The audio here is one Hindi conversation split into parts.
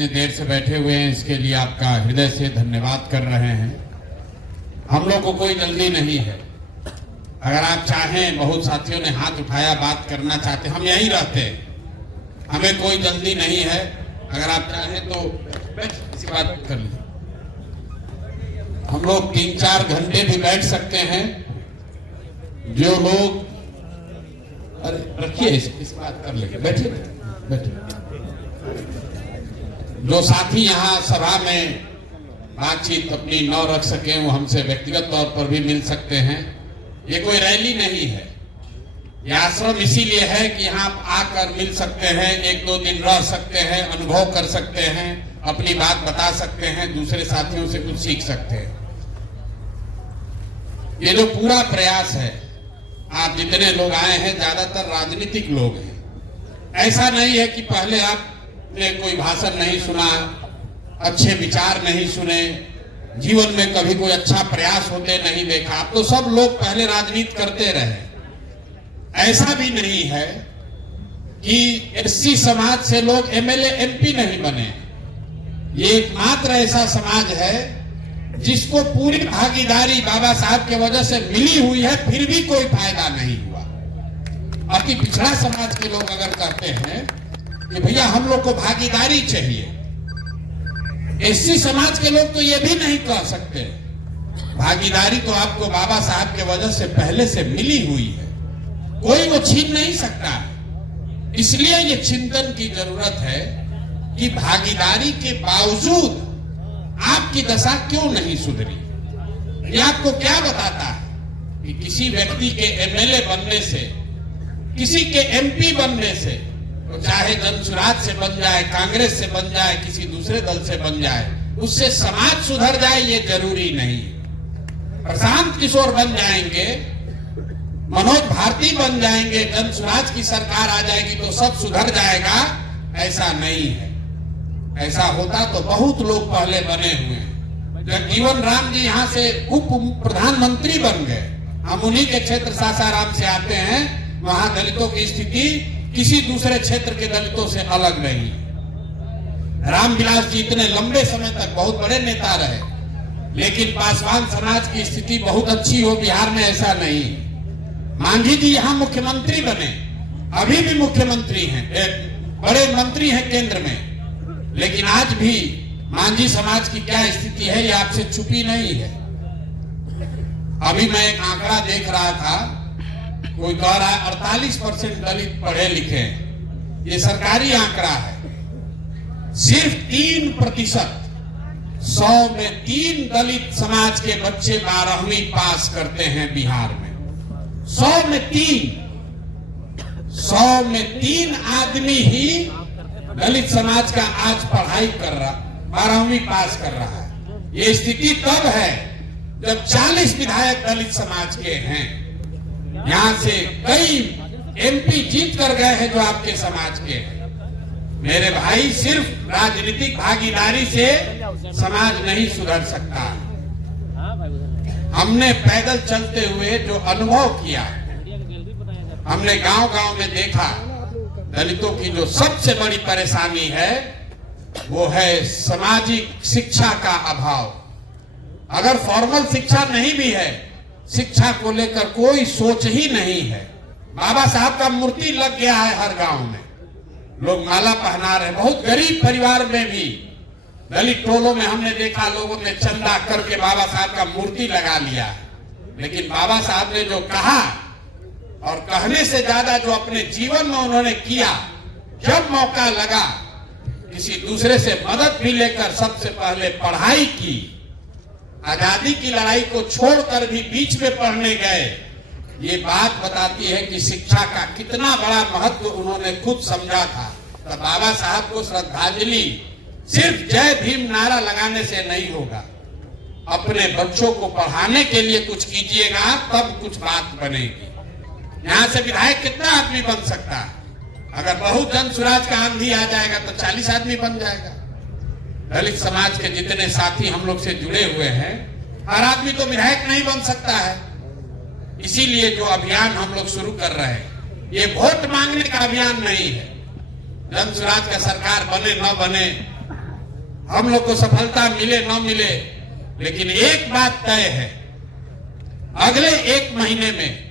इतने देर से बैठे हुए हैं, इसके लिए आपका हृदय से धन्यवाद कर रहे हैं। हम लोग को कोई जल्दी नहीं है। अगर आप चाहें, बहुत साथियों ने हाथ उठाया, बात करना चाहते, हम यहीं रहते हैं, हमें कोई जल्दी नहीं है। अगर आप चाहें तो इसी बात कर लीजिए। हम लोग 3-4 घंटे भी बैठ सकते हैं। जो लोग, अरे रखिए, इस बात कर लेंगे, बैठिए बैठिए। जो साथी यहाँ सभा में बातचीत अपनी न रख सके, वो हमसे व्यक्तिगत तौर पर भी मिल सकते हैं। ये कोई रैली नहीं है, ये आश्रम इसीलिए है कि यहाँ आप आकर मिल सकते हैं, 1-2 दिन रह सकते हैं, अनुभव कर सकते हैं, अपनी बात बता सकते हैं, दूसरे साथियों से कुछ सीख सकते हैं। ये जो पूरा प्रयास है, आप जितने लोग आए हैं ज्यादातर राजनीतिक लोग हैं। ऐसा नहीं है कि पहले आपने कोई भाषण नहीं सुना, अच्छे विचार नहीं सुने, जीवन में कभी कोई अच्छा प्रयास होते नहीं देखा। आप तो सब लोग पहले राजनीति करते रहे। ऐसा भी नहीं है कि एससी समाज से लोग एमएलए एमपी नहीं बने। ये एकमात्र ऐसा समाज है जिसको पूरी भागीदारी बाबा साहब के वजह से मिली हुई है, फिर भी कोई फायदा नहीं हुआ। बाकी पिछड़ा समाज के लोग अगर कहते हैं कि भैया हम लोग को भागीदारी चाहिए, एससी समाज के लोग तो ये भी नहीं कह सकते। भागीदारी तो आपको बाबा साहब के वजह से पहले से मिली हुई है, कोई वो छीन नहीं सकता। इसलिए ये चिंतन की जरूरत है कि भागीदारी के बावजूद आपकी दशा क्यों नहीं सुधरी। ये आपको क्या बताता है कि किसी व्यक्ति के एमएलए बनने से, किसी के एमपी बनने से, तो चाहे जनसुराज से बन जाए, कांग्रेस से बन जाए, किसी दूसरे दल से बन जाए, उससे समाज सुधर जाए ये जरूरी नहीं। प्रशांत किशोर बन जाएंगे, मनोज भारती बन जाएंगे, जनसुराज की सरकार आ जाएगी तो सब सुधर जाएगा, ऐसा नहीं है। ऐसा होता तो बहुत लोग पहले बने हुए हैं। जब जीवन राम जी यहाँ से उप प्रधानमंत्री बन गए, हम उन्हीं के क्षेत्र सासाराम से आते हैं, वहां दलितों की स्थिति किसी दूसरे क्षेत्र के दलितों से अलग नहीं। रामविलास जी इतने लंबे समय तक बहुत बड़े नेता रहे, लेकिन पासवान समाज की स्थिति बहुत अच्छी हो बिहार में, ऐसा नहीं। मांझी जी यहाँ मुख्यमंत्री बने, अभी भी मुख्यमंत्री हैं, बड़े मंत्री हैं केंद्र में, लेकिन आज भी मांझी समाज की क्या स्थिति है ये आपसे छुपी नहीं है। अभी मैं एक आंकड़ा देख रहा था, कोई कह रहा है 48% दलित पढ़े लिखे हैं। ये सरकारी आंकड़ा है। सिर्फ 3%, 100 में 3 दलित समाज के बच्चे 12वीं पास करते हैं बिहार में। 100 में 3 आदमी ही दलित समाज का आज पढ़ाई कर रहा, 12वीं पास कर रहा है। ये स्थिति तब है जब 40 विधायक दलित समाज के हैं। यहां से कई एमपी जीत कर गए हैं जो आपके समाज के हैं। मेरे भाई, सिर्फ राजनीतिक भागीदारी से समाज नहीं सुधर सकता। हमने पैदल चलते हुए जो अनुभव किया, हमने गांव-गांव में देखा, दलितों की जो सबसे बड़ी परेशानी है वो है सामाजिक शिक्षा का अभाव। अगर फॉर्मल शिक्षा नहीं भी है, शिक्षा को लेकर कोई सोच ही नहीं है। बाबा साहब का मूर्ति लग गया है हर गांव में, लोग माला पहना रहे। बहुत गरीब परिवार में भी, दलित टोलों में हमने देखा, लोगों ने चंदा करके बाबा साहब का मूर्ति लगा लिया। लेकिन बाबा साहब ने जो कहा और कहने से ज्यादा जो अपने जीवन में उन्होंने किया, जब मौका लगा किसी दूसरे से मदद भी लेकर सबसे पहले पढ़ाई की। आजादी की लड़ाई को छोड़कर भी बीच में पढ़ने गए। ये बात बताती है कि शिक्षा का कितना बड़ा महत्व उन्होंने खुद समझा था। तो बाबा साहब को श्रद्धांजलि सिर्फ जय भीम नारा लगाने से नहीं होगा। अपने बच्चों को पढ़ाने के लिए कुछ कीजिएगा, तब कुछ बात बनेगी। यहाँ से विधायक कितना आदमी बन सकता है? अगर बहुत जनसुराज का आंधी आ जाएगा तो 40 आदमी बन जाएगा। दलित समाज के जितने साथी हम लोग से जुड़े हुए हैं, हर आदमी तो विधायक नहीं बन सकता है। इसीलिए जो अभियान हम लोग शुरू कर रहे हैं, ये वोट मांगने का अभियान नहीं है। जनसुराज का सरकार बने न बने, हम लोग को सफलता मिले न मिले, लेकिन एक बात तय है, अगले 1 महीने में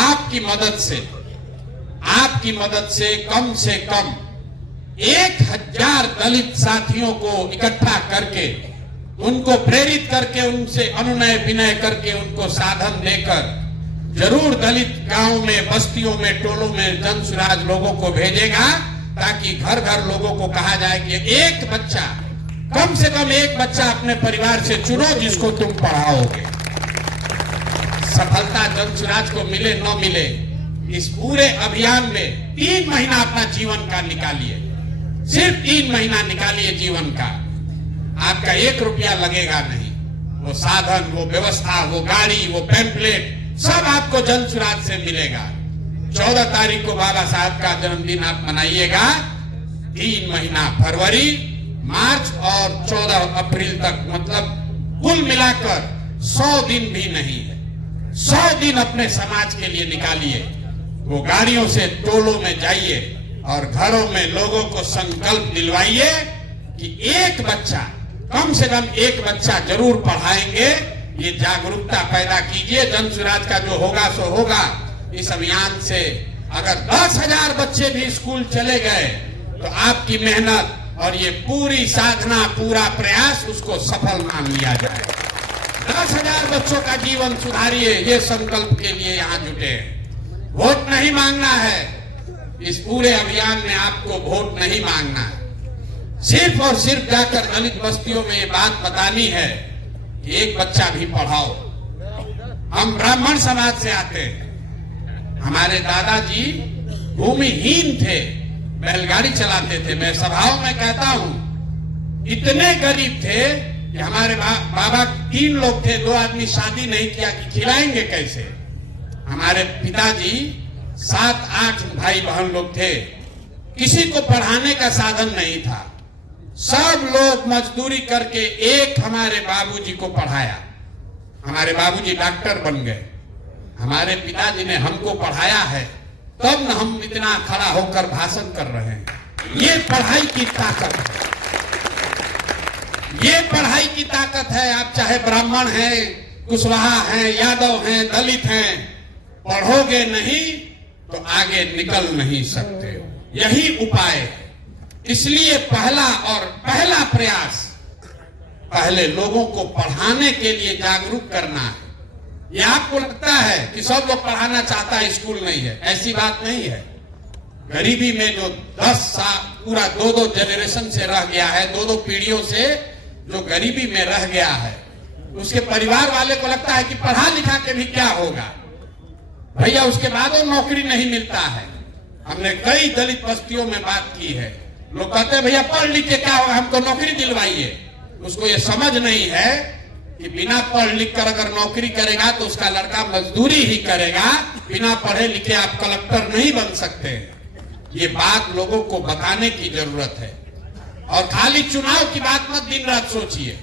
आपकी मदद से कम 1000 दलित साथियों को इकट्ठा करके, उनको प्रेरित करके, उनसे अनुनय विनय करके, उनको साधन देकर जरूर दलित गांवों में, बस्तियों में, टोलों में जन सुराज लोगों को भेजेगा, ताकि घर घर लोगों को कहा जाए कि एक बच्चा, कम से कम एक बच्चा अपने परिवार से चुनो जिसको तुम पढ़ाओगे। सफलता जन सुराज को मिले न मिले, इस पूरे अभियान में 3 महीना अपना जीवन का निकालिए, सिर्फ 3 महीना निकालिए जीवन का। आपका 1 रुपया लगेगा नहीं। वो साधन, वो व्यवस्था, वो गाड़ी, वो पैम्पलेट सब आपको जन सुराज से मिलेगा। 14 तारीख को बाबा साहब का जन्मदिन आप मनाइएगा। 3 महीना फरवरी, मार्च और 14 अप्रैल तक, मतलब कुल मिलाकर 100 दिन भी नहीं है। 100 दिन अपने समाज के लिए निकालिए। वो गाड़ियों से टोलों में जाइए और घरों में लोगों को संकल्प दिलवाइए कि एक बच्चा, कम से कम एक बच्चा जरूर पढ़ाएंगे। ये जागरूकता पैदा कीजिए। जन सुराज का जो होगा सो होगा। इस अभियान से अगर 10,000 बच्चे भी स्कूल चले गए तो आपकी मेहनत और ये पूरी साधना, पूरा प्रयास, उसको सफल मान लिया जाए। 10,000 बच्चों का जीवन सुधारिए, ये संकल्प के लिए यहाँ जुटे हैं। वोट नहीं मांगना है। इस पूरे अभियान में आपको वोट नहीं मांगना है। सिर्फ और सिर्फ जाकर दलित बस्तियों में ये बात बतानी है कि एक बच्चा भी पढ़ाओ। हम ब्राह्मण समाज से आते हैं। हमारे दादाजी भूमिहीन थे, बैलगाड़ी चलाते थे। मैं सभाओं में कहता हूं, इतने गरीब थे कि हमारे बाबा 3 लोग थे, 2 आदमी शादी नहीं किया कि खिलाएंगे कैसे। हमारे पिताजी 7-8 भाई बहन लोग थे। किसी को पढ़ाने का साधन नहीं था। सब लोग मजदूरी करके एक हमारे बाबूजी को पढ़ाया। हमारे बाबूजी डॉक्टर बन गए। हमारे पिताजी ने हमको पढ़ाया है, तब न हम इतना खड़ा होकर भाषण कर रहे हैं। ये पढ़ाई की ताकत है। ये पढ़ाई की ताकत है। आप चाहे ब्राह्मण हैं, कुशवाहा हैं, यादव हैं, दलित हैं, पढ़ोगे नहीं तो आगे निकल नहीं सकते हो। यही उपाय है। इसलिए पहला प्रयास, पहले लोगों को पढ़ाने के लिए जागरूक करना है। ये आपको लगता है कि सब लोग पढ़ाना चाहता है, स्कूल नहीं है, ऐसी बात नहीं है। गरीबी में जो 10 साल पूरा 2-2 जनरेशन से रह गया है, 2-2 पीढ़ियों से जो गरीबी में रह गया है, उसके परिवार वाले को लगता है कि पढ़ा लिखा के भी क्या होगा भैया, उसके बाद वो नौकरी नहीं मिलता है। हमने कई दलित बस्तियों में बात की है। लोग कहते हैं भैया पढ़ लिख के क्या होगा, हमको नौकरी दिलवाइए। उसको ये समझ नहीं है कि बिना पढ़ लिख कर अगर नौकरी करेगा तो उसका लड़का मजदूरी ही करेगा। बिना पढ़े लिखे आप कलेक्टर नहीं बन सकते। ये बात लोगों को बताने की जरूरत है। और खाली चुनाव की बात मत दिन रात सोचिए।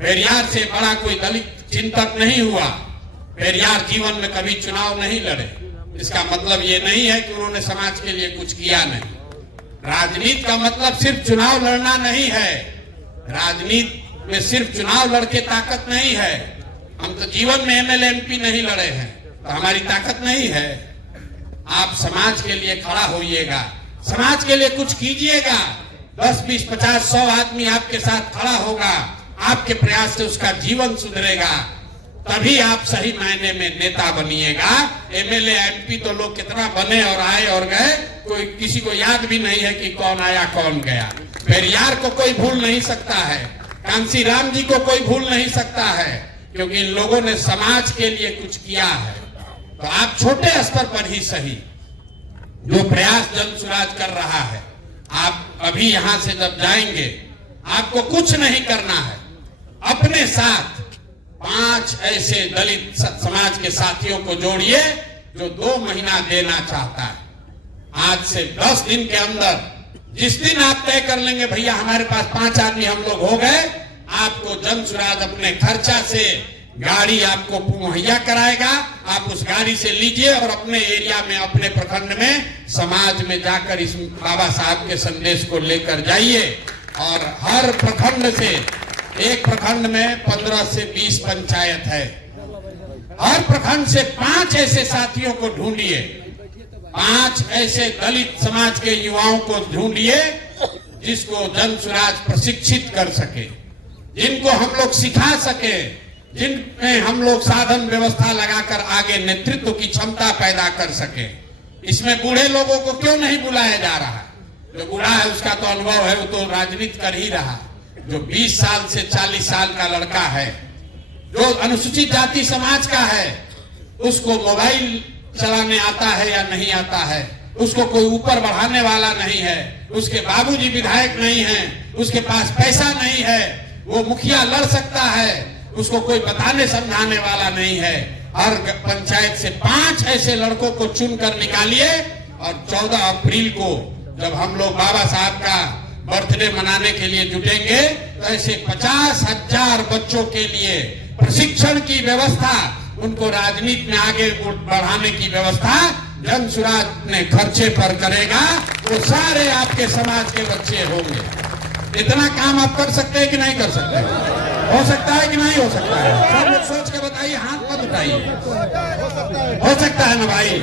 पेरियार से बड़ा कोई दलित चिंतक नहीं हुआ। पेरियार जीवन में कभी चुनाव नहीं लड़े। इसका मतलब ये नहीं है कि उन्होंने समाज के लिए कुछ किया नहीं। राजनीति का मतलब सिर्फ चुनाव लड़ना नहीं है। राजनीति में सिर्फ चुनाव लड़के ताकत नहीं है। हम तो जीवन में एमएलए एमपी नहीं लड़े हैं, तो हमारी ताकत नहीं है। आप समाज के लिए खड़ा होइएगा, समाज के लिए कुछ कीजिएगा। 10, 20, 50, 100 आदमी आपके साथ खड़ा होगा। आपके प्रयास से उसका जीवन सुधरेगा। तभी आप सही मायने में नेता बनिएगा। एमएलए एमपी तो लोग कितना बने और आए और गए, कोई किसी को याद भी नहीं है कि कौन आया कौन गया। पेरियार को कोई भूल नहीं सकता है, कांसी राम जी को कोई भूल नहीं सकता है, क्योंकि इन लोगों ने समाज के लिए कुछ किया है। तो आप छोटे स्तर पर ही सही जो प्रयास जन सुराज कर रहा है, आप अभी यहां से जब जाएंगे, आपको कुछ नहीं करना है। अपने साथ 5 ऐसे दलित समाज के साथियों को जोड़िए जो 2 महीना देना चाहता है। आज से 10 दिन के अंदर, जिस दिन आप तय कर लेंगे भैया हमारे पास 5 आदमी हम लोग हो गए, आपको जन सुराज अपने खर्चा से गाड़ी आपको मुहैया कराएगा। आप उस गाड़ी से लीजिए और अपने एरिया में, अपने प्रखंड में, समाज में जाकर इस बाबा साहब के संदेश को लेकर जाइए। और हर प्रखंड से, एक प्रखंड में 15 से 20 पंचायत है, हर प्रखंड से 5 ऐसे साथियों को ढूंढिए, 5 ऐसे दलित समाज के युवाओं को ढूंढिए जिसको जन स्वराज प्रशिक्षित कर सके, जिनको हम लोग सिखा सके, जिनमें हम लोग साधन व्यवस्था लगाकर आगे नेतृत्व की क्षमता पैदा कर सके। इसमें बूढ़े लोगों को क्यों नहीं बुलाया जा रहा? जो बूढ़ा है उसका तो अनुभव है, वो तो राजनीति कर ही रहा। जो 20 साल से 40 साल का लड़का है, जो अनुसूचित जाति समाज का है, उसको मोबाइल चलाने आता है या नहीं आता है, उसको कोई ऊपर बढ़ाने वाला नहीं है, उसके बाबूजी विधायक नहीं है, उसके पास पैसा नहीं है, वो मुखिया लड़ सकता है, उसको कोई बताने समझाने वाला नहीं है। हर पंचायत से 5 ऐसे लड़कों को चुनकर निकालिए और 14 अप्रैल को जब हम लोग बाबा साहब का बर्थडे मनाने के लिए जुटेंगे तो ऐसे 50,000 बच्चों के लिए प्रशिक्षण की व्यवस्था, उनको राजनीति में आगे बढ़ाने की व्यवस्था जन स्वराज अपने खर्चे पर करेगा। वो सारे आपके समाज के बच्चे होंगे। इतना काम आप कर सकते हैं कि नहीं कर सकते? हो सकता है कि नहीं हो सकता है? सब लोग सोच के बताइए, हाथ मत उठाइए। हो सकता है ना भाई?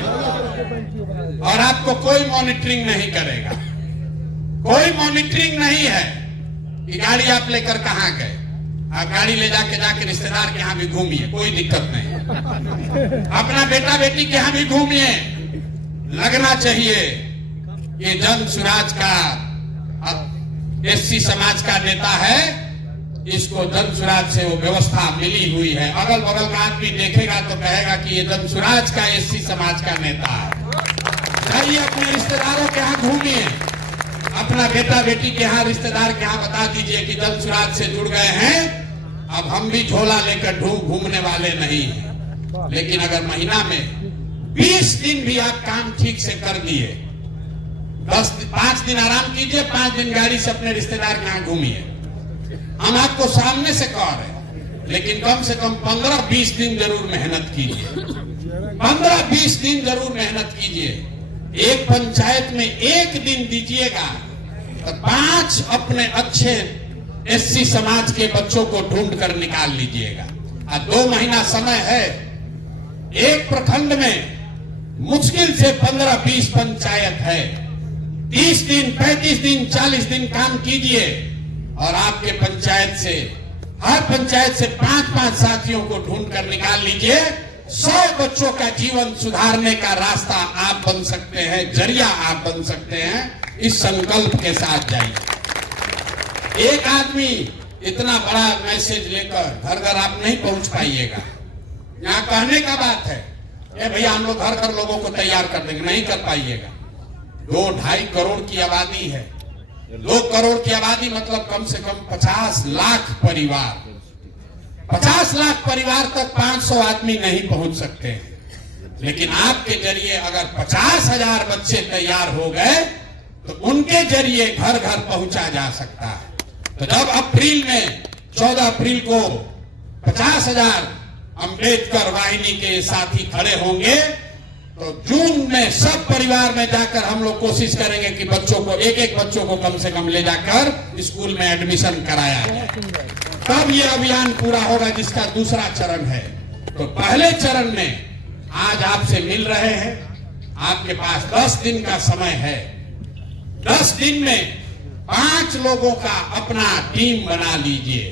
और आपको कोई मॉनिटरिंग नहीं करेगा, कोई मॉनिटरिंग नहीं है कि गाड़ी आप लेकर कहां गए। आप गाड़ी ले जाके रिश्तेदार के यहाँ भी घूमिए, कोई दिक्कत नहीं। अपना बेटा बेटी के यहाँ भी घूमिए। लगना चाहिए कि जन स्वराज का एससी समाज का नेता है, इसको जन स्वराज से वो व्यवस्था मिली हुई है। अगल बगल का आदमी देखेगा तो कहेगा कि ये जन स्वराज का एससी समाज का नेता है। जाइए अपने रिश्तेदारों के यहाँ घूमिए, अपना बेटा बेटी के यहाँ रिश्तेदार के यहाँ बता दीजिए कि जन स्वराज से जुड़ गए हैं, अब हम भी झोला लेकर घूमने वाले नहीं हैं। लेकिन अगर महीना में 20 दिन भी आप काम ठीक से कर दिए, 5 दिन आराम कीजिए, 5 दिन गाड़ी से अपने रिश्तेदार के यहाँ घूमिए। हम आपको सामने से कह रहे हैं, लेकिन कम से कम 15-20 दिन जरूर मेहनत कीजिए, 15-20 दिन जरूर मेहनत कीजिए। एक पंचायत में 1 दिन दीजिएगा तो 5 अपने अच्छे एससी समाज के बच्चों को ढूंढ कर निकाल लीजिएगा। 2 महीना समय है। एक प्रखंड में मुश्किल से 15-20 पंचायत है। 30 दिन, 35 दिन, 40 दिन काम कीजिए और आपके पंचायत से, हर पंचायत से 5-5 साथियों को ढूंढ कर निकाल लीजिए। 100 बच्चों का जीवन सुधारने का रास्ता आप बन सकते हैं, जरिया आप बन सकते हैं। इस संकल्प के साथ जाइए। एक आदमी इतना बड़ा मैसेज लेकर घर घर आप नहीं पहुंच पाइएगा। यहाँ कहने का बात है, ए भैया हम लोग घर घर लोगों को तैयार कर देंगे, नहीं कर पाइएगा। 2-2.5 करोड़ की आबादी है। 2 करोड़ की आबादी मतलब कम से कम 50 लाख परिवार। 50 लाख परिवार तक 500 आदमी नहीं पहुंच सकते हैं। लेकिन आपके जरिए अगर 50,000 बच्चे तैयार हो गए तो उनके जरिए घर घर पहुंचा जा सकता है। तो जब अप्रैल में 14 अप्रैल को 50,000 अंबेडकर वाहिनी के साथी खड़े होंगे तो जून में सब परिवार में जाकर हम लोग कोशिश करेंगे कि बच्चों को, एक बच्चों को कम से कम ले जाकर स्कूल में एडमिशन कराया जाए। तब ये अभियान पूरा होगा, जिसका दूसरा चरण है। तो पहले चरण में आज आपसे मिल रहे हैं। आपके पास 10 दिन का समय है। 10 दिन में 5 लोगों का अपना टीम बना लीजिए।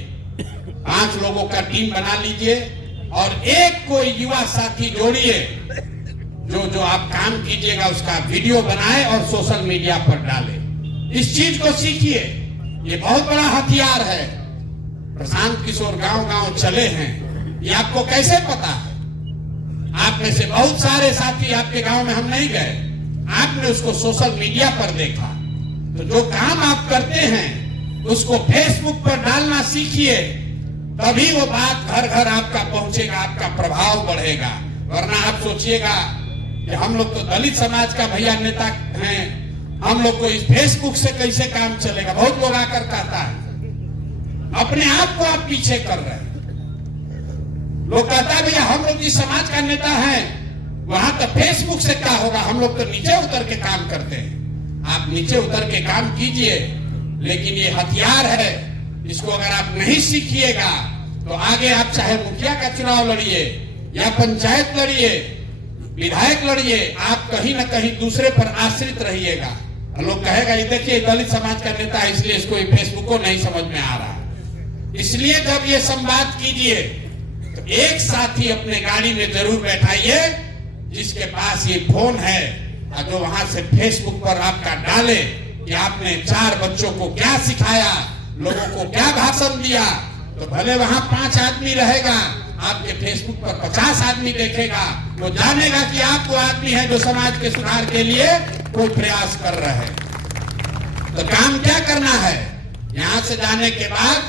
5 लोगों का टीम बना लीजिए और एक कोई युवा साथी जोड़िए जो आप काम कीजिएगा उसका वीडियो बनाए और सोशल मीडिया पर डाले। इस चीज को सीखिए, ये बहुत बड़ा हथियार है। प्रशांत किशोर गांव-गांव चले हैं, ये आपको कैसे पता है? आप में से बहुत सारे साथी आपके गांव में हम नहीं गए, आपने उसको सोशल मीडिया पर देखा। तो जो काम आप करते हैं उसको फेसबुक पर डालना सीखिए, तभी वो बात घर घर आपका पहुंचेगा, आपका प्रभाव बढ़ेगा। वरना आप सोचिएगा कि हम लोग तो दलित समाज का भैया नेता हैं, हम लोग को इस फेसबुक से कैसे काम चलेगा। बहुत लोग आकर कहता है, अपने आप को आप पीछे कर रहे हैं। लोग कहता है भैया हम लोग इस समाज का नेता है, वहां तो फेसबुक से क्या होगा, हम लोग तो नीचे उतर के काम करते हैं। आप नीचे उतर के काम कीजिए, लेकिन ये हथियार है, इसको अगर आप नहीं सीखिएगा तो आगे आप चाहे मुखिया का चुनाव लड़िए या पंचायत लड़िए, विधायक लड़िए, आप कहीं ना कहीं दूसरे पर आश्रित रहिएगा। लोग कहेगा ये देखिए दलित समाज का नेता है इसलिए इसको फेसबुक को नहीं समझ में आ रहा। इसलिए जब ये संवाद कीजिए तो एक साथी अपने गाड़ी में जरूर बैठाइए जिसके पास ये फोन है और जो वहां से फेसबुक पर आपका डाले कि आपने 4 बच्चों को क्या सिखाया, लोगों को क्या भाषण दिया, तो भले वहां 5 आदमी रहेगा, आपके फेसबुक पर 50 आदमी देखेगा, वो जानेगा कि आप वो आदमी है जो समाज के सुधार के लिए कोई प्रयास कर रहे हैं। तो काम क्या करना है, यहां से जाने के बाद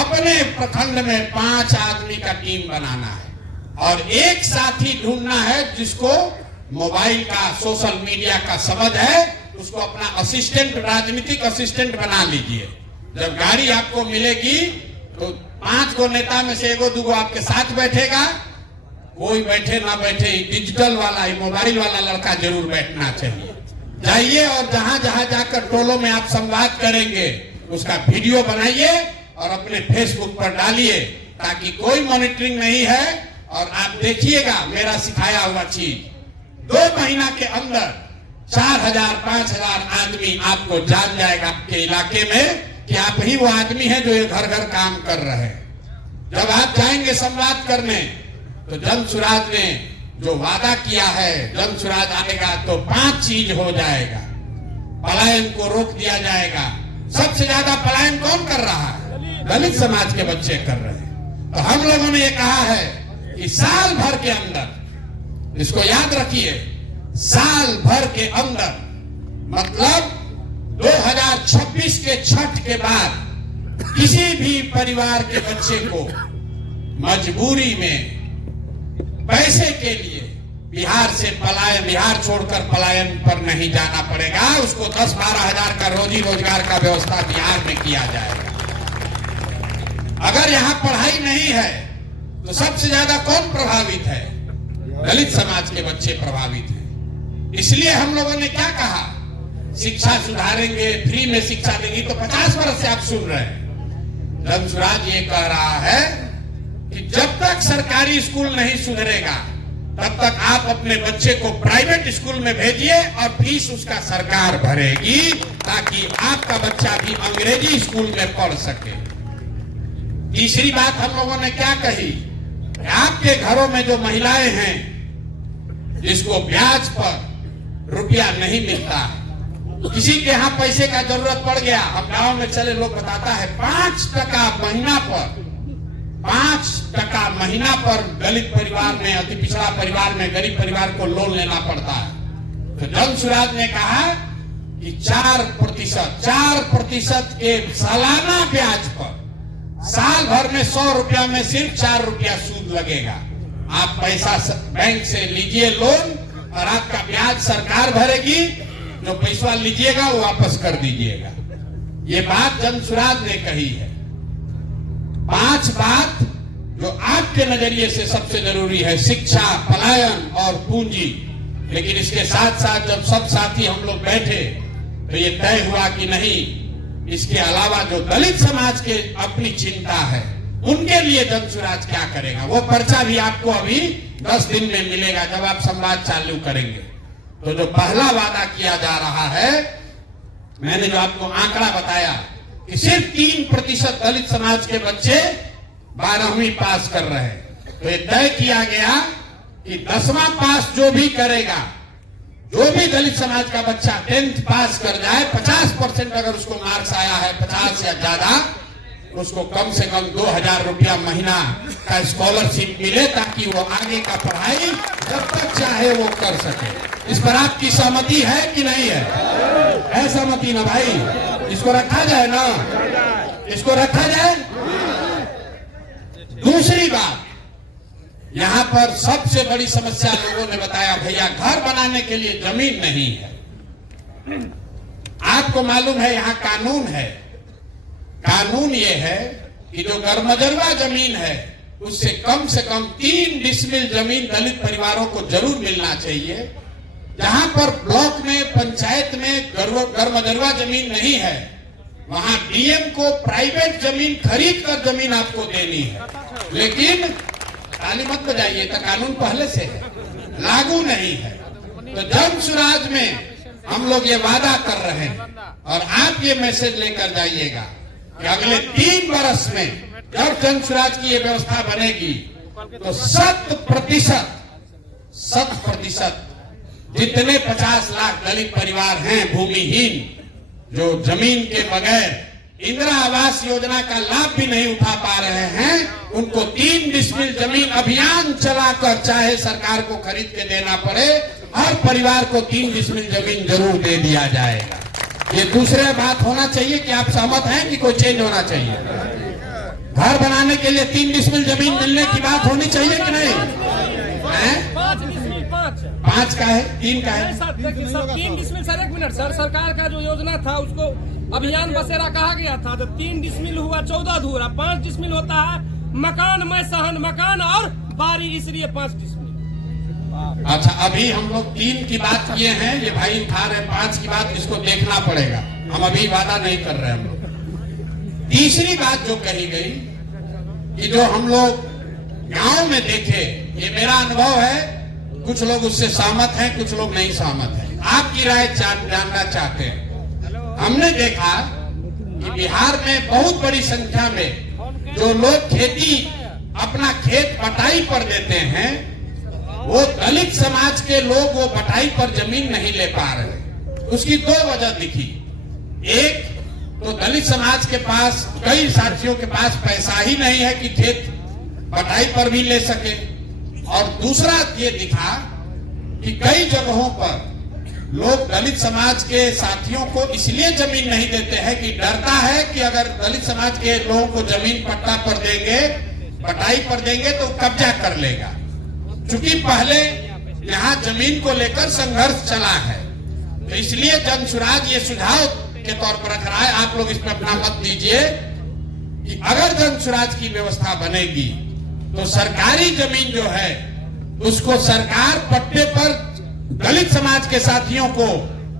अपने प्रखंड में 5 आदमी का टीम बनाना है और एक साथी ढूंढना है जिसको मोबाइल का, सोशल मीडिया का समझ है, उसको अपना असिस्टेंट, राजनीतिक असिस्टेंट बना लीजिए। जब गाड़ी आपको मिलेगी तो 5 गो नेता में से 1-2 आपके साथ बैठेगा, कोई बैठे ना बैठे, डिजिटल वाला, मोबाइल वाला लड़का जरूर बैठना चाहिए। जाइए और जहां जहां जाकर टोलों में आप संवाद करेंगे उसका वीडियो बनाइए और अपने फेसबुक पर डालिए ताकि कोई मॉनिटरिंग नहीं है। और आप देखिएगा मेरा सिखाया हुआ चीज, 2 महीना के अंदर 4000-5000 आदमी आपको जान जाएगा आपके इलाके में कि आप ही वो आदमी है जो ये घर घर काम कर रहे हैं। जब आप जाएंगे संवाद करने तो जन सुराज ने जो वादा किया है, जन सुराज आएगा तो 5 चीज हो जाएगा। पलायन को रोक दिया जाएगा। सबसे ज्यादा पलायन कौन कर रहा है? दलित समाज के बच्चे कर रहे हैं। तो हम लोगों ने ये कहा है कि साल भर के अंदर, इसको याद रखिए, साल भर के अंदर मतलब 2026 के छठ के बाद किसी भी परिवार के बच्चे को मजबूरी में पैसे के लिए बिहार से पलायन, बिहार छोड़कर पलायन पर नहीं जाना पड़ेगा। उसको 10-12 हजार का रोजी रोजगार का व्यवस्था बिहार में किया जाएगा। अगर यहाँ पढ़ाई नहीं है तो सबसे ज्यादा कौन प्रभावित है? दलित समाज के बच्चे प्रभावित हैं। इसलिए हम लोगों ने क्या कहा, शिक्षा सुधारेंगे, फ्री में शिक्षा देंगे। तो 50 वर्ष से आप सुन रहे हैं जन सुराज ये कह रहा है कि जब तक सरकारी स्कूल नहीं सुधरेगा तब तक आप अपने बच्चे को प्राइवेट स्कूल में भेजिए और फीस उसका सरकार भरेगी ताकि आपका बच्चा भी अंग्रेजी स्कूल में पढ़ सके। तीसरी बात हम लोगों ने क्या कही, आपके घरों में जो महिलाएं हैं जिसको ब्याज पर रुपया नहीं मिलता है, किसी के यहाँ पैसे का जरूरत पड़ गया, हम गांव में चले लोग बताता है 5% महीना पर, 5% महीना पर दलित परिवार में, अति पिछड़ा परिवार में, गरीब परिवार को लोन लेना पड़ता है। तो जन सुराज ने कहा कि 4% के सालाना ब्याज पर साल भर में 100 रुपया में सिर्फ 4 रुपया सूद लगेगा। आप पैसा बैंक से लीजिए लोन और आपका ब्याज सरकार भरेगी, जो पैसा लीजिएगा वो वापस कर दीजिएगा। ये बात जन सुराज ने कही है। 5 बात जो आपके नजरिए से सबसे जरूरी है, शिक्षा, पलायन और पूंजी। लेकिन इसके साथ साथ जब सब साथी हम लोग बैठे तो ये तय हुआ कि नहीं, इसके अलावा जो दलित समाज के अपनी चिंता है उनके लिए जन सुराज क्या करेगा, वो पर्चा भी आपको अभी 10 दिन में मिलेगा जब आप संवाद चालू करेंगे। तो जो पहला वादा किया जा रहा है, मैंने जो आपको आंकड़ा बताया कि सिर्फ 3% दलित समाज के बच्चे 12वीं पास कर रहे हैं। तो ये तय किया गया कि 10वां पास जो भी करेगा, जो भी दलित समाज का बच्चा 10th पास कर जाए, 50% अगर उसको मार्क्स आया है, 50 या ज्यादा, उसको कम से कम 2000 रुपया महीना का स्कॉलरशिप मिले ताकि वो आगे का पढ़ाई जब तक चाहे वो कर सके। इस पर आपकी सहमति है कि नहीं है? है सहमति ना भाई? इसको रखा जाए ना, इसको रखा जाए। दूसरी बात, यहां पर सबसे बड़ी समस्या लोगों ने बताया, भैया घर बनाने के लिए जमीन नहीं है। आपको मालूम है यहां कानून है, कानून ये है कि जो गरमजरुआ जमीन है उससे कम 3 डिसमिल जमीन दलित परिवारों को जरूर मिलना चाहिए। जहां पर ब्लॉक में, पंचायत में गरमजरुआ जमीन नहीं है, वहां डीएम को प्राइवेट जमीन खरीद कर जमीन आपको देनी है, लेकिन ताली मत बजाइए, तो कानून पहले से है, लागू नहीं है। तो जन सुराज में हम लोग ये वादा कर रहे हैं और आप ये मैसेज लेकर जाइएगा कि अगले 3 वर्ष में जब जन सुराज की ये व्यवस्था बनेगी तो 100% जितने 50 लाख दलित परिवार हैं भूमिहीन, जो जमीन के बगैर इंदिरा आवास योजना का लाभ भी नहीं उठा पा रहे हैं, उनको 3 डिसमिल जमीन अभियान चलाकर, चाहे सरकार को खरीद के देना पड़े, हर परिवार को 3 डिसमिल जमीन जरूर दे दिया जाएगा। ये दूसरा बात होना चाहिए कि आप सहमत हैं कि कोई चेंज होना चाहिए? घर बनाने के लिए 3 डिसमिल जमीन मिलने की बात होनी चाहिए कि नहीं? 5 का है, 3 का है? 3 डिसमिल सर, 1 मिनट सर, सरकार का जो योजना था उसको अभियान बसेरा कहा गया था, तो 3 डिसमिल हुआ 14 धूरा, 5 डिसमिल होता है मकान में सहन मकान और बारी, इसलिए 5 डिसमिल। अच्छा, अभी हम लोग 3 की बात किए हैं, ये भाई उठा रहे 5 की बात, इसको देखना पड़ेगा, हम अभी वादा नहीं कर रहे हम लोग। तीसरी बात जो कही गई कि जो हम लोग गांव में देखे, ये मेरा अनुभव है, कुछ लोग उससे सहमत हैं, कुछ लोग नहीं सहमत हैं, आपकी राय जानना चाहते हैं। हमने देखा कि बिहार में बहुत बड़ी संख्या में जो लोग खेती, अपना खेत बटाई पर देते हैं, वो दलित समाज के लोग वो बटाई पर जमीन नहीं ले पा रहे। उसकी 2 वजह दिखी। एक तो दलित समाज के पास, कई साथियों के पास पैसा ही नहीं है कि खेत बटाई पर भी ले सके, और दूसरा ये दिखा कि कई जगहों पर लोग दलित समाज के साथियों को इसलिए जमीन नहीं देते हैं कि डरता है कि अगर दलित समाज के लोगों को जमीन पट्टा पर देंगे, बटाई पर देंगे तो कब्जा कर लेगा। चूंकि पहले यहाँ जमीन को लेकर संघर्ष चला है, तो इसलिए जन सुराज ये सुझाव के तौर पर रख रहा है, आप लोग इस पर अपना मत दीजिए कि अगर जन सुराज की व्यवस्था बनेगी तो सरकारी जमीन जो है उसको सरकार पट्टे पर दलित समाज के साथियों को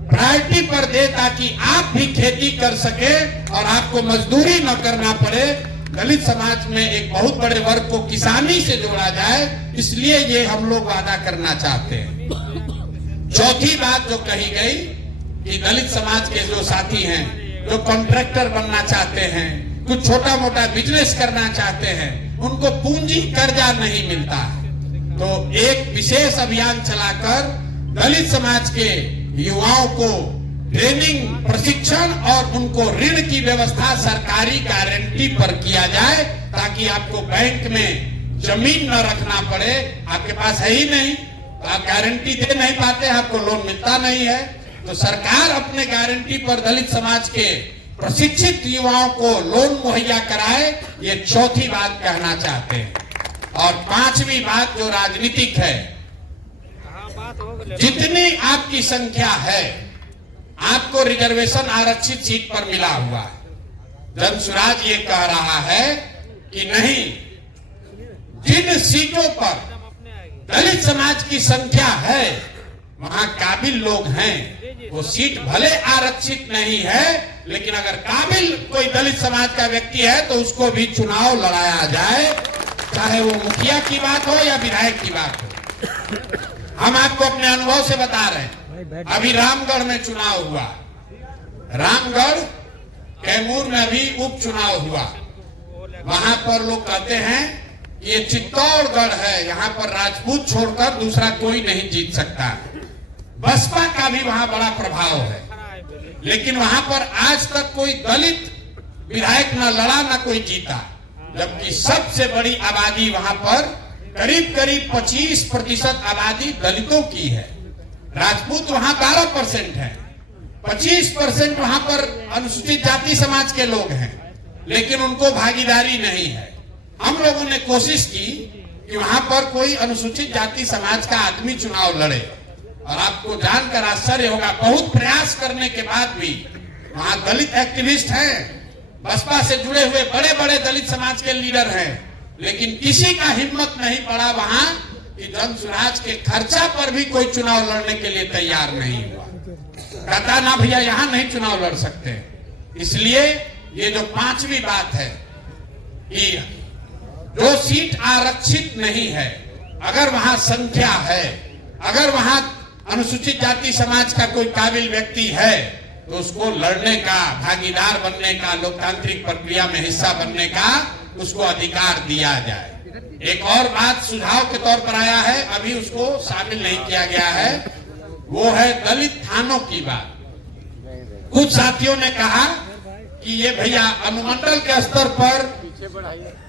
प्रायोरिटी पर दे, ताकि आप भी खेती कर सके और आपको मजदूरी न करना पड़े। दलित समाज में एक बहुत बड़े वर्ग को किसानी से जोड़ा जाए, इसलिए ये हम लोग वादा करना चाहते हैं। चौथी बात जो कही गई कि दलित समाज के जो साथी हैं, जो कॉन्ट्रैक्टर बनना चाहते हैं, कुछ छोटा मोटा बिजनेस करना चाहते हैं, उनको पूंजी कर्जा नहीं मिलता है, तो एक विशेष अभियान चलाकर दलित समाज के युवाओं को ट्रेनिंग, प्रशिक्षण और उनको ऋण की व्यवस्था सरकारी गारंटी पर किया जाए, ताकि आपको बैंक में जमीन न रखना पड़े। आपके पास है ही नहीं, आप गारंटी दे नहीं पाते, आपको लोन मिलता नहीं है, तो सरकार अपने गारंटी पर दलित समाज के प्रशिक्षित युवाओं को लोन मुहैया कराए। ये चौथी बात कहना चाहते हैं। और 5वीं बात जो राजनीतिक है, जितनी आपकी संख्या है, आपको रिजर्वेशन आरक्षित सीट पर मिला हुआ है। जन सुराज ये कह रहा है कि नहीं, जिन सीटों पर दलित समाज की संख्या है, वहां काबिल लोग हैं, वो सीट भले आरक्षित नहीं है, लेकिन अगर काबिल कोई दलित समाज का व्यक्ति है तो उसको भी चुनाव लड़ाया जाए, चाहे वो मुखिया की बात हो या विधायक की बात हो। हम आपको अपने अनुभव से बता रहे हैं। अभी रामगढ़ में चुनाव हुआ, रामगढ़ कैमूर में अभी उपचुनाव हुआ। वहां पर लोग कहते हैं कि ये चित्तौड़गढ़ है, यहाँ पर राजपूत छोड़कर दूसरा कोई नहीं जीत सकता। बसपा का भी वहां बड़ा प्रभाव है, लेकिन वहां पर आज तक कोई दलित विधायक न लड़ा न कोई जीता, जबकि सबसे बड़ी आबादी वहां पर करीब 25% आबादी दलितों की है। राजपूत वहां 12% है, 25% वहां पर अनुसूचित जाति समाज के लोग हैं, लेकिन उनको भागीदारी नहीं है। हम लोगों ने कोशिश की कि वहां पर कोई अनुसूचित जाति समाज का आदमी चुनाव लड़े, और आपको जानकर आश्चर्य होगा, बहुत प्रयास करने के बाद भी वहां दलित एक्टिविस्ट हैं, बसपा से जुड़े हुए बड़े बड़े दलित समाज के लीडर हैं, लेकिन किसी का हिम्मत नहीं पड़ा वहां कि जन सुराज के खर्चा पर भी कोई चुनाव लड़ने के लिए तैयार नहीं हुआ। कहता ना भैया यहाँ नहीं चुनाव लड़ सकते, इसलिए ये जो पांचवी बात है कि जो सीट आरक्षित नहीं है, अगर वहां संख्या है, अगर वहां अनुसूचित जाति समाज का कोई काबिल व्यक्ति है, तो उसको लड़ने का, भागीदार बनने का, लोकतांत्रिक प्रक्रिया में हिस्सा बनने का उसको अधिकार दिया जाए। एक और बात सुझाव के तौर पर आया है, अभी उसको शामिल नहीं किया गया है, वो है दलित थानों की बात। कुछ साथियों ने कहा कि ये भैया अनुमंडल के स्तर पर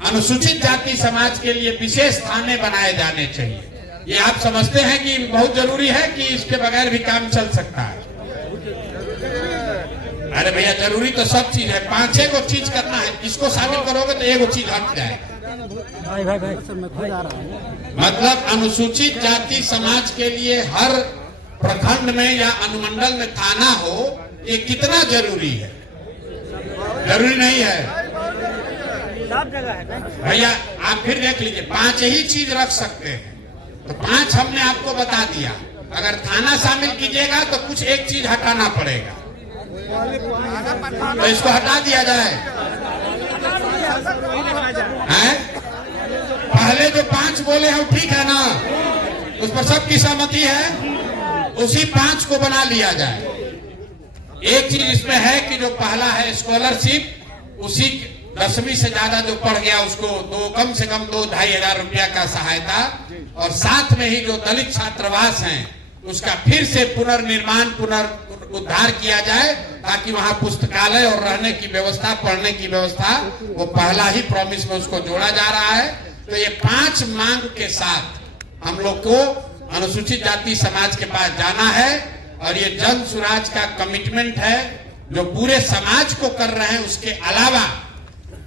अनुसूचित जाति समाज के लिए विशेष थाने बनाए जाने चाहिए। ये आप समझते हैं कि बहुत जरूरी है कि इसके बगैर भी काम चल सकता है? अरे भैया जरूरी तो सब चीज है, 5-6 को चीज करना है, इसको शामिल करोगे तो एक चीज हट जाएगा। मतलब अनुसूचित जाति समाज के लिए हर प्रखंड में या अनुमंडल में थाना हो, ये कितना जरूरी है? जरूरी नहीं है भैया। आप फिर देख लीजिए, 5 ही चीज रख सकते हैं, तो 5 हमने आपको बता दिया। अगर थाना शामिल कीजिएगा तो कुछ एक चीज हटाना पड़ेगा, तो इसको हटा दिया जाए। हैं? पहले जो 5 बोले हैं ठीक है ना, उस पर सबकी सहमति है, उसी 5 को बना लिया जाए। एक चीज इसमें है कि जो पहला है स्कॉलरशिप, उसी 10वीं से ज्यादा जो पढ़ गया उसको कम से कम 2-2.5 हजार रुपया का सहायता, और साथ में ही जो दलित छात्रावास हैं उसका फिर से पुनर्निर्माण, पुनरुद्धार किया जाए, ताकि वहां पुस्तकालय और रहने की व्यवस्था, पढ़ने की व्यवस्था, वो पहला ही प्रॉमिस में उसको जोड़ा जा रहा है। तो ये 5 मांग के साथ हम लोग को अनुसूचित जाति समाज के पास जाना है, और ये जन सुराज का कमिटमेंट है जो पूरे समाज को कर रहे हैं। उसके अलावा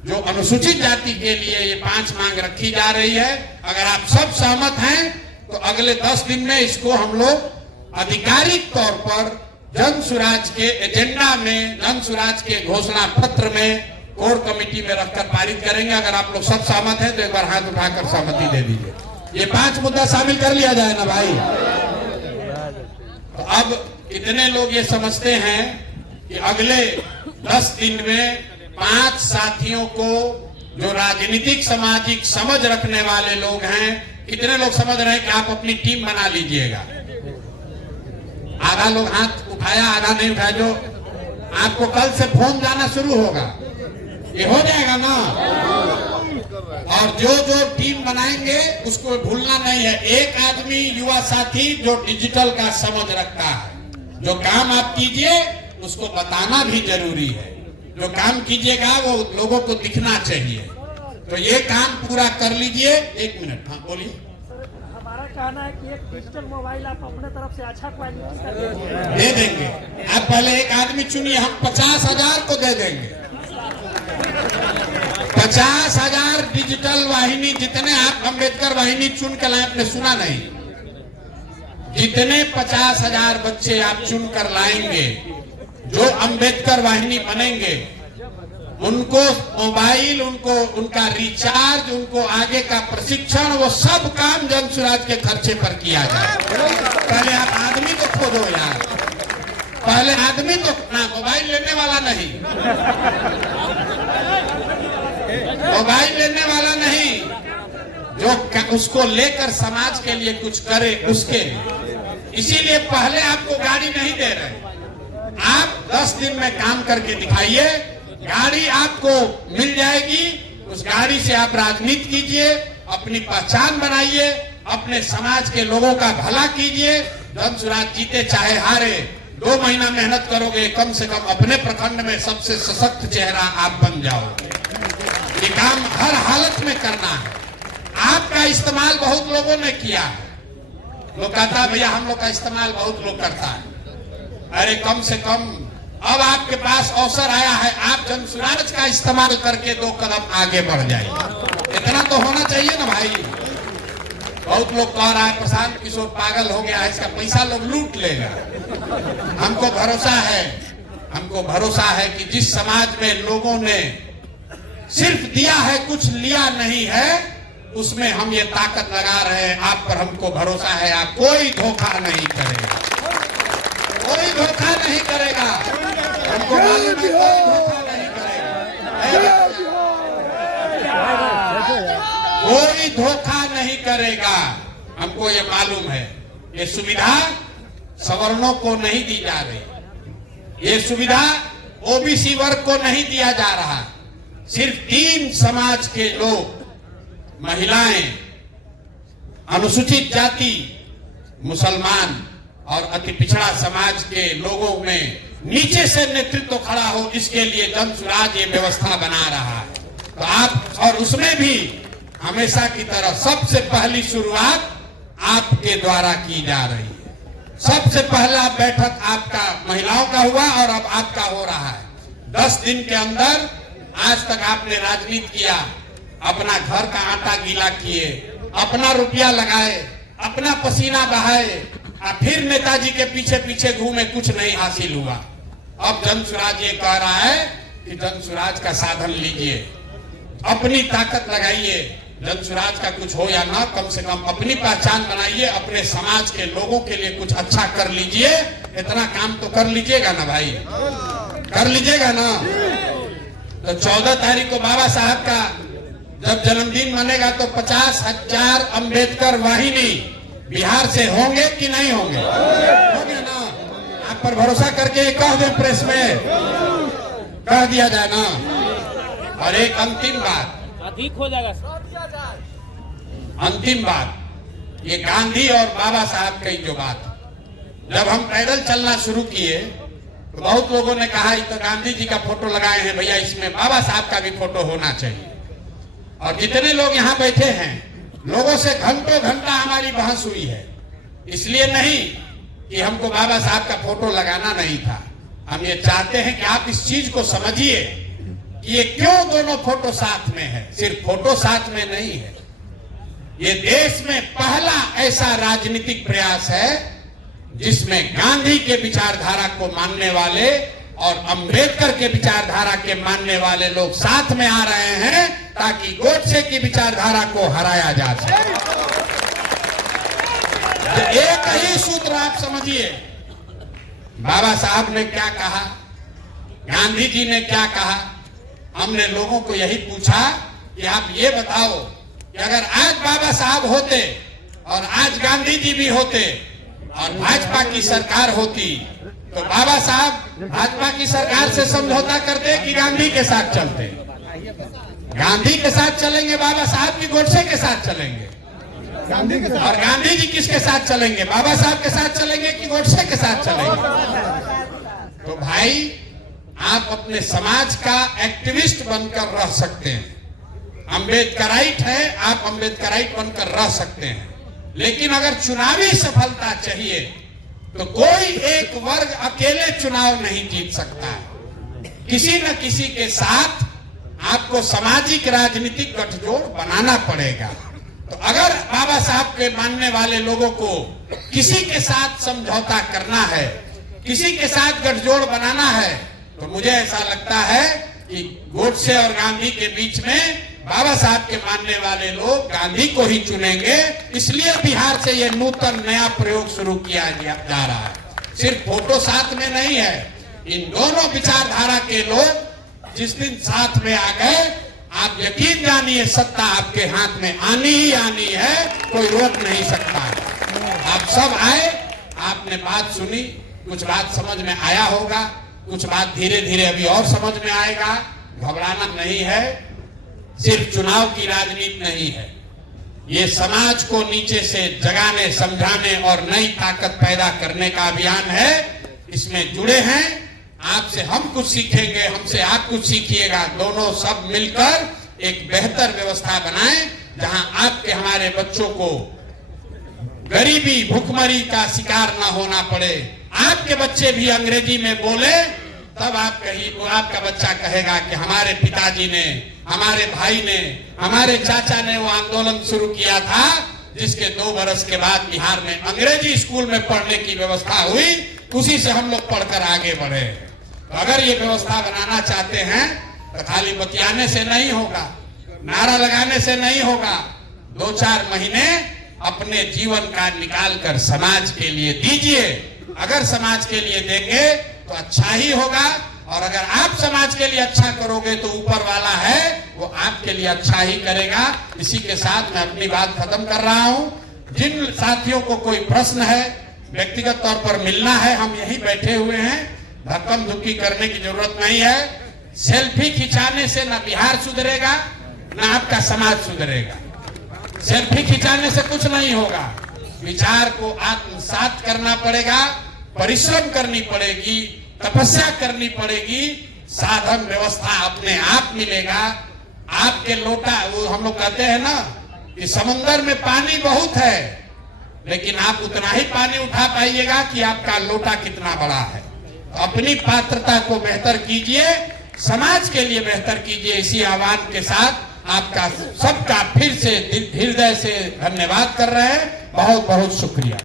जो अनुसूचित जाति के लिए ये 5 मांग रखी जा रही है, अगर आप सब सहमत हैं तो अगले 10 दिन में इसको हम लोग आधिकारिक तौर पर जन सुराज के एजेंडा में, जन सुराज के घोषणा पत्र में, कोर कमेटी में रखकर पारित करेंगे। अगर आप लोग सब सहमत हैं तो एक बार हाथ उठाकर सहमति दे दीजिए। ये 5 मुद्दा शामिल कर लिया जाए ना भाई। तो अब कितने लोग ये समझते हैं कि अगले 10 दिन में 5 साथियों को, जो राजनीतिक सामाजिक समझ रखने वाले लोग हैं, कितने लोग समझ रहे हैं कि आप अपनी टीम बना लीजिएगा? आधा लोग हाथ उठाया, आधा नहीं उठाया। जो आपको कल से फोन जाना शुरू होगा, ये हो जाएगा ना। और जो जो टीम बनाएंगे उसको भूलना नहीं है। एक आदमी युवा साथी जो डिजिटल का समझ रखता है, जो काम आप कीजिए उसको बताना भी जरूरी है। जो काम कीजिएगा वो लोगों को दिखना चाहिए। तो ये काम पूरा कर लीजिए। 1 मिनट, हाँ बोलिए। हमारा कहना है कि एक डिजिटल मोबाइल आप अपने तरफ से अच्छा क्वालिटी दे देंगे। आप पहले एक आदमी चुनिए, हम 50,000 को दे देंगे। 50,000 डिजिटल वाहिनी, जितने आप अम्बेडकर वाहिनी चुन कर लाए, आपने सुना नहीं, जितने 50,000 बच्चे आप चुन कर लाएंगे जो अम्बेडकर वाहिनी बनेंगे, उनको मोबाइल, उनको उनका रिचार्ज, उनको आगे का प्रशिक्षण, वो सब काम जन सुराज के खर्चे पर किया जाए। पहले आप आदमी को खोजो यार, पहले आदमी को ना, मोबाइल लेने वाला नहीं, मोबाइल लेने वाला नहीं, जो उसको लेकर समाज के लिए कुछ करे उसके लिए। इसीलिए पहले आपको गाड़ी नहीं दे रहे, आप 10 दिन में काम करके दिखाइए, गाड़ी आपको मिल जाएगी। उस गाड़ी से आप राजनीति कीजिए, अपनी पहचान बनाइए, अपने समाज के लोगों का भला कीजिए। जन सुराज जीते चाहे हारे, 2 महीना मेहनत करोगे, कम से कम अपने प्रखंड में सबसे सशक्त चेहरा आप बन जाओगे। ये काम हर हालत में करना है। आपका इस्तेमाल बहुत लोगों ने किया है। लोग कहता है भैया हम लोग का इस्तेमाल बहुत लोग करता है। अरे कम से कम अब आपके पास अवसर आया है, आप जन सुराज का इस्तेमाल करके 2 कदम आगे बढ़ जाइए। इतना तो होना चाहिए ना भाई। बहुत लोग कह रहा है प्रशांत किशोर पागल हो गया है, इसका पैसा लोग लूट लेगा। हमको भरोसा है कि जिस समाज में लोगों ने सिर्फ दिया है, कुछ लिया नहीं है, उसमें हम ये ताकत लगा रहे हैं। आप पर हमको भरोसा है, आप कोई धोखा नहीं करेगा, कोई धोखा नहीं करेगा। हमको मालूम है कोई धोखा नहीं करेगा, कोई धोखा नहीं करेगा। हमको ये मालूम है ये सुविधा सवर्णों को नहीं दी जा रही, ये सुविधा ओबीसी वर्ग को नहीं दिया जा रहा। सिर्फ 3 समाज के लोग, महिलाएं, अनुसूचित जाति, मुसलमान और अति पिछड़ा समाज के लोगों में नीचे से नेतृत्व खड़ा हो, इसके लिए जनसुराज ये व्यवस्था बना रहा है। तो आप, और उसमें भी हमेशा की तरह सबसे पहली शुरुआत आपके द्वारा की जा रही है। सबसे पहला बैठक आपका महिलाओं का हुआ और अब आपका हो रहा है। 10 दिन के अंदर आज तक आपने राजनीति किया, अपना घर का आटा गीला किए, अपना रुपया लगाए, अपना पसीना बहाए, और फिर नेताजी के पीछे पीछे घूमे, कुछ नहीं हासिल हुआ। अब जनसुराज ये कह रहा है कि जनसुराज का साधन लीजिए, अपनी ताकत लगाइए, जनसुराज का कुछ हो या ना, कम से कम अपनी पहचान बनाइए, अपने समाज के लोगों के लिए कुछ अच्छा कर लीजिए। इतना काम तो कर लीजिएगा ना भाई, कर लीजिएगा ना। तो 14 तारीख को बाबा साहब का जब जन्मदिन मनेगा तो 50,000 अंबेडकर वाहिनी बिहार से होंगे कि नहीं होंगे? होंगे ना। आप पर भरोसा करके कह दें, प्रेस में कह दिया जाए ना। और एक अंतिम बात, अधिक हो जाएगा, अंतिम बात, ये गांधी और बाबा साहब की जो बात, जब हम पैदल चलना शुरू किए तो बहुत लोगों ने कहा तो गांधी जी का फोटो लगाए हैं भैया, इसमें बाबा साहब का भी फोटो होना चाहिए। और जितने लोग यहाँ बैठे हैं, लोगों से घंटों घंटा हमारी बहस हुई है। इसलिए नहीं कि हमको बाबा साहब का फोटो लगाना नहीं था, हम ये चाहते हैं कि आप इस चीज को समझिए कि ये क्यों दोनों फोटो साथ में है। सिर्फ फोटो साथ में नहीं है, ये देश में पहला ऐसा राजनीतिक प्रयास है जिसमें गांधी के विचारधारा को मानने वाले और अंबेडकर के विचारधारा के मानने वाले लोग साथ में आ रहे हैं, ताकि गोडसे की विचारधारा को हराया जा सके। एक ही सूत्र आप समझिए, बाबा साहब ने क्या कहा, गांधी जी ने क्या कहा। हमने लोगों को यही पूछा कि आप ये बताओ कि अगर आज बाबा साहब होते और आज गांधी जी भी होते और भाजपा की सरकार होती, तो बाबा साहब भाजपा की सरकार से समझौता करते कि गांधी के साथ चलते? गांधी के साथ चलेंगे बाबा साहब की गोडसे के साथ चलेंगे? गांधी के साथ। और गांधी जी किसके साथ चलेंगे, बाबा साहब के साथ चलेंगे कि गोडसे के साथ चलेंगे? तो भाई, आप अपने समाज का एक्टिविस्ट बनकर रह सकते हैं, अम्बेडकराइट है, आप अम्बेडकराइट बनकर रह सकते हैं, लेकिन अगर चुनावी सफलता चाहिए तो कोई एक वर्ग अकेले चुनाव नहीं जीत सकता है। किसी न किसी के साथ आपको सामाजिक राजनीतिक गठजोड़ बनाना पड़ेगा। तो अगर बाबा साहब के मानने वाले लोगों को किसी के साथ समझौता करना है, किसी के साथ गठजोड़ बनाना है, तो मुझे ऐसा लगता है कि गोडसे और गांधी के बीच में बाबा साहब के मानने वाले लोग गांधी को ही चुनेंगे। इसलिए बिहार से ये नूतन नया प्रयोग शुरू किया जा रहा है। सिर्फ फोटो साथ में नहीं है, इन दोनों विचारधारा के लोग जिस दिन साथ में आ गए, आप यकीन जानिए सत्ता आपके हाथ में आनी ही आनी है, कोई रोक नहीं सकता। आप सब आए, आपने बात सुनी, कुछ बात समझ में आया होगा, कुछ बात धीरे धीरे अभी और समझ में आएगा। घबराना नहीं है, सिर्फ चुनाव की राजनीति नहीं है, ये समाज को नीचे से जगाने, समझाने और नई ताकत पैदा करने का अभियान है। इसमें जुड़े हैं, आपसे हम कुछ सीखेंगे, हमसे आप कुछ सीखिएगा, दोनों सब मिलकर एक बेहतर व्यवस्था बनाएं जहां आपके हमारे बच्चों को गरीबी, भूखमरी का शिकार ना होना पड़े। आपके बच्चे भी अंग्रेजी में बोले तब आप कहीं, वो आपका बच्चा कहेगा कि हमारे पिताजी ने, हमारे भाई ने, हमारे चाचा ने वो आंदोलन शुरू किया था जिसके 2 बरस के बाद बिहार में अंग्रेजी स्कूल में पढ़ने की व्यवस्था हुई, उसी से हम लोग पढ़कर आगे बढ़े। तो अगर ये व्यवस्था बनाना चाहते हैं तो खाली बतियाने से नहीं होगा, नारा लगाने से नहीं होगा, 2-4 महीने अपने जीवन का निकाल कर समाज के लिए दीजिए। अगर समाज के लिए देंगे तो अच्छा ही होगा, और अगर आप समाज के लिए अच्छा करोगे तो ऊपर वाला है वो आपके लिए अच्छा ही करेगा। इसी के साथ मैं अपनी बात खत्म कर रहा हूं। जिन साथियों को कोई प्रश्न है, व्यक्तिगत तौर पर मिलना है, हम यहीं बैठे हुए हैं, धक्कम धुक्की करने की जरूरत नहीं है। सेल्फी खिंचाने से ना बिहार सुधरेगा ना आपका समाज सुधरेगा। सेल्फी खिंचाने से कुछ नहीं होगा। विचार को आत्मसात करना पड़ेगा, परिश्रम करनी पड़ेगी, तपस्या करनी पड़ेगी, साधन व्यवस्था अपने आप मिलेगा। आपके लोटा, वो हम लोग कहते हैं ना कि समुद्र में पानी बहुत है, लेकिन आप उतना ही पानी उठा पाइएगा कि आपका लोटा कितना बड़ा है। तो अपनी पात्रता को बेहतर कीजिए, समाज के लिए बेहतर कीजिए। इसी आह्वान के साथ आपका सबका फिर से हृदय से धन्यवाद कर रहे हैं। बहुत बहुत शुक्रिया।